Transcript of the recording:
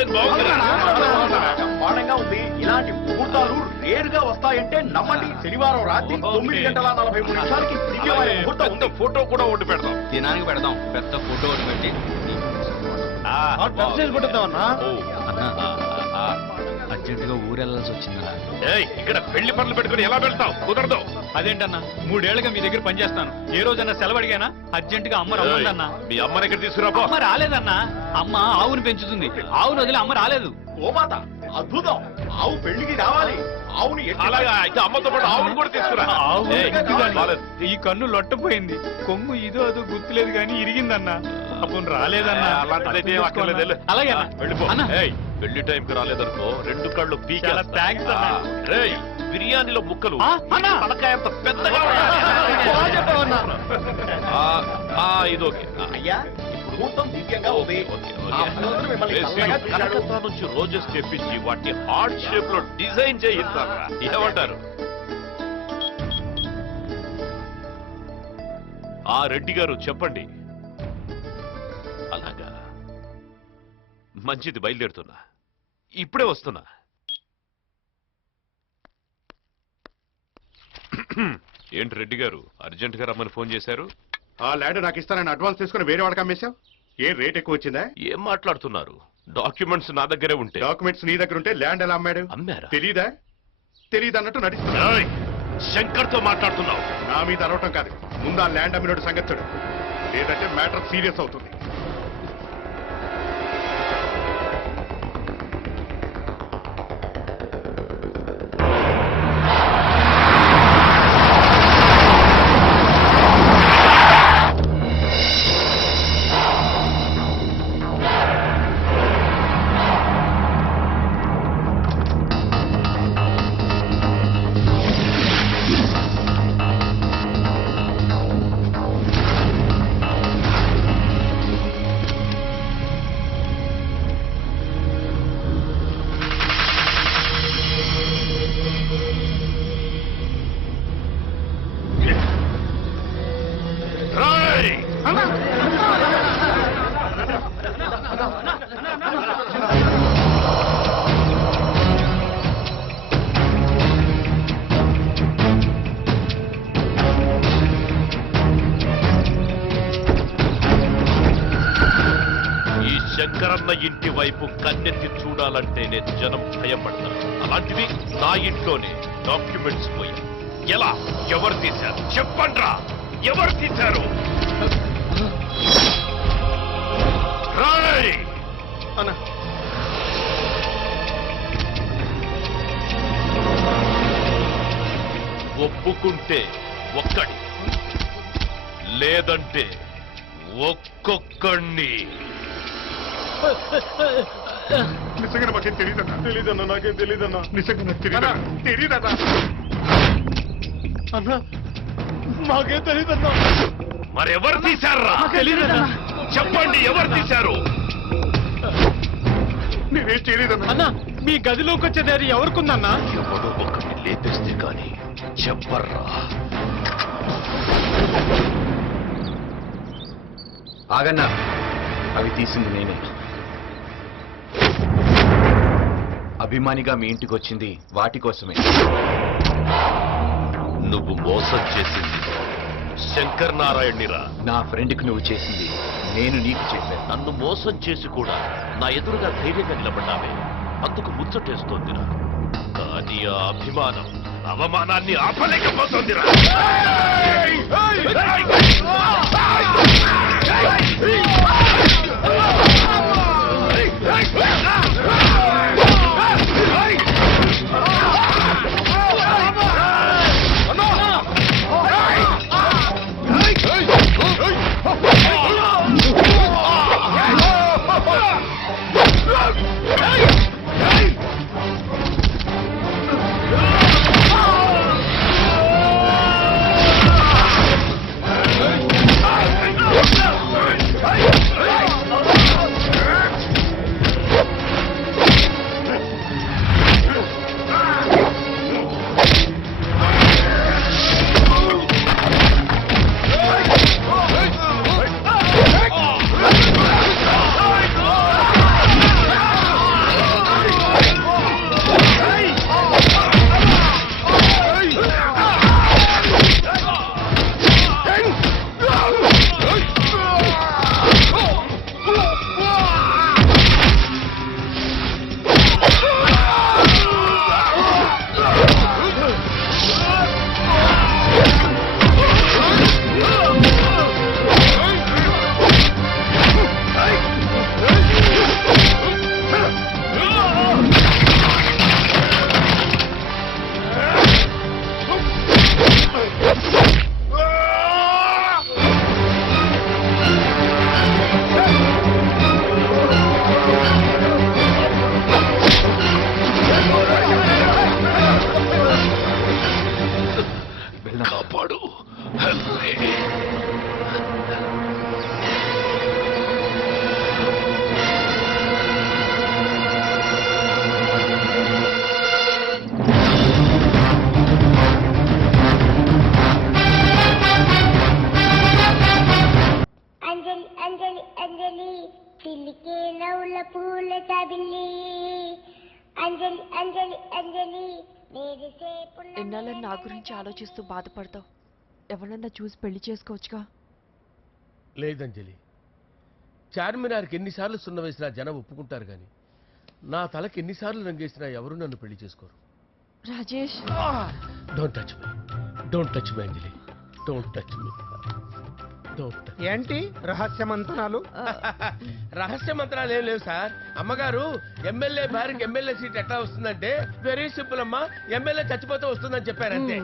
Design బాగుంది. బ్రహ్మాండంగా ఉంది. ఇలాంటి ముహూర్తాలు రేరుగా వస్తాయంటే నమ్మండి. శనివారం రాత్రి 9:43 దివ్యమైన ముహూర్తం ఉంది. ఫోటో కూడా ఒకటి పెడదాం. దినానికి పెడదాం. పెద్ద ఫోటో ఒకటి పెట్టి అర్జెంటుగా ఊరెళ్ళాల్సి వచ్చిందన్నా. ఇక్కడ పెళ్లి పనులు పెట్టుకుని ఎలా వెళ్తావు? కుదరదు. అదేంటన్నా 3 ఏళ్లుగా మీ దగ్గర పనిచేస్తాను. ఏ రోజన్నా సెలవు అడిగానా? అర్జెంటుగా అమ్మ రమ్మందన్నా. మీ అమ్మని ఇక్కడ తీసుకురా. అమ్మ రాలేదన్నా. అమ్మ ఆవును పెంచుతుంది. ఆవును వదిలి అమ్మ రాలేదు. ఓ మాత అద్భుతం. ఆవు పెళ్లికి రావాలి. ఆవుని అలాగా అయితే అమ్మతో పాటు ఆవును కూడా తీసుకురా. ఈ కన్ను లొట్టపోయింది. కొమ్ము ఇదో అదో గుర్తులేదు కానీ ఇరిగిందన్నా. అప్పుడు రాలేదన్నా. అలాంటిదైతే అక్కర్లేదు. అలాగే వెళ్ళిపో. పెళ్లి టైంకి రాలేదనుకో 2 కళ్ళు పీకేస్తా. థ్యాంక్స్ అన్నా. రేయ్ బిర్యానీలో ముక్కలు తలకాయ అంత పెద్దగా ఇది ఓకే. అయ్యా ముహూర్తం దివ్యంగా ఉంది. కలకత్తా నుంచి రోజెస్ తెప్పించి వాటిని హార్ట్ షేప్ లో డిజైన్ చేయిస్తారా? ఏమంటారు? ఆ రెడ్డి గారు చెప్పండి. అలాగా మంచిది, బయలుదేరుతున్నా. ఇప్పుడే వస్తున్నా. ఏంటి రెడ్డి గారు అర్జెంట్ గా రమ్మని ఫోన్ చేశారు? ఆ ల్యాండ్ నాకు ఇస్తానని అడ్వాన్స్ తీసుకుని వేరే వాడికి అమ్మేశావు. ఏ రేట్ ఎక్కువ వచ్చిందా? ఏం మాట్లాడుతున్నారు? డాక్యుమెంట్స్ నా దగ్గరే ఉంటే. డాక్యుమెంట్స్ నీ దగ్గర ఉంటే ల్యాండ్ ఎలా అమ్మాడు? అమ్మారా? తెలీదా? తెలీదు అన్నట్టు నడుస్తున్నా. శంకర్ తో మాట్లాడుతున్నావు. నా మీద అరవటం కాదు. ముందు ఆ ల్యాండ్ అమ్మినోడు సంగతి చూడు. లేదంటే మ్యాటర్ సీరియస్ అవుతుంది. శంకరన్న ఇంటి వైపు కన్నెత్తి చూడాలంటేనే జనం భయపడతారు. అలాంటివి నా ఇంట్లోనే డాక్యుమెంట్స్ పోయి ఎలా? ఎవరు తీశారు? చెప్పండ్రా, ఎవరు తీశారు? రాయ్ అన్నా ఒప్పుకుంటే ఒక్కడి, లేదంటే ఒక్కొక్కడిని. నిజంగా నాకేం తెలీదన్నా. తెలీదన్నా, నాకేం తెలీదన్నా. నిజంగా నాకు తెలీదన్నా. తెలీదన్నా అన్నా, మాకేం తెలీదన్నా. మరెవరు తీశారా? చెప్పండి, ఎవరు తీశారు? నేనేం చేయలేదన్నా. అన్నా మీ గదిలోకి వచ్చేది అది ఎవరికుందన్నా? ఎవరో ఒకరిని లేపేస్తే కానీ చెప్పర్రా. ఆగన్నా, అవి తీసింది నేనే. అభిమానిగా మీ ఇంటికి వచ్చింది వాటి కోసమే. నువ్వు మోసం చేసింది శంకర్ నారాయణ్నిరా. నా ఫ్రెండ్కి నువ్వు చేసింది నేను నీకు చేశాను. నన్ను మోసం చేసి కూడా నా ఎదురుగా ధైర్యంగా నిలబడ్డావే, అందుకు ముచ్చటేస్తోందిరా. కానీ ఆ అభిమానం అవమానాన్ని ఆపలేకపోతోందిరా. చాబిల్లి అంజలి అంజలి అంజలి ఎన్నాళ్ళని నా గురించి ఆలోచిస్తూ బాధపడతావు ఎవరన్నా చూసి పెళ్లి చేసుకోవచ్చుగా లేదంజలి, చార్మినార్కి ఎన్నిసార్లు సున్న వేసినా జనం ఒప్పుకుంటారు కానీ నా తలకి ఎన్నిసార్లు రంగేసినా ఎవరు నన్ను పెళ్లి చేసుకోరు. Rajesh don't touch me, don't touch me Anjali, don't touch me, don't touch. ఏంటి రహస్య మంతనాలు? రహస్య మంత్రాలు ఏం లేవు సార్. అమ్మగారు ఎమ్మెల్యే భార్యకి ఎమ్మెల్యే సీట్ ఎట్లా వస్తుందంటే వెరీ సింపుల్ అమ్మా, ఎమ్మెల్యే చచ్చిపోతే వస్తుందని చెప్పారంతే.